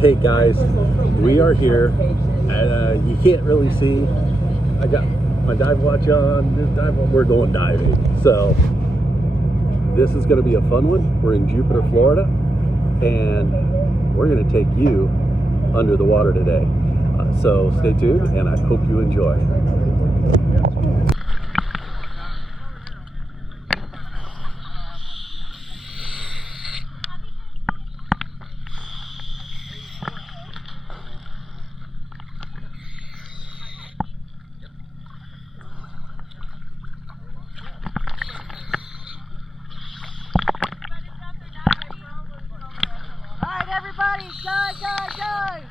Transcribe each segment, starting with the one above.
Hey guys, we are here, and you can't really see. I got my dive watch on. We're going diving, so this is going to be a fun one. We're in Jupiter, Florida, and we're going to take you under the water today. So stay tuned, and I hope you enjoy. Everybody, dive, dive, dive!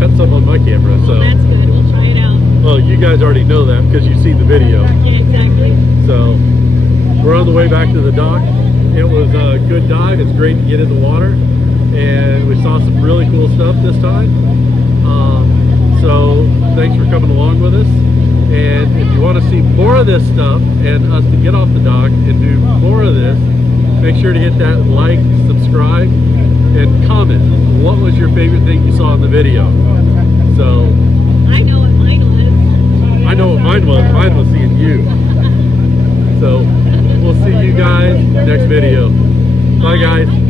cut some on my camera, so. Well, that's good. We'll try it out. Well, you guys already know that because you've seen the video. Yeah, exactly. So, we're on the way back to the dock. It was a good dive. It's great to get in the water. And we saw some really cool stuff this time. So, thanks for coming along with us. And if you want to see more of this stuff and us to get off the dock and do more of this, make sure to hit that like, subscribe, and comment. What was your favorite thing you saw in the video? So I know what mine was. I know what mine was. Mine was seeing you. So we'll see you guys next video. Bye guys.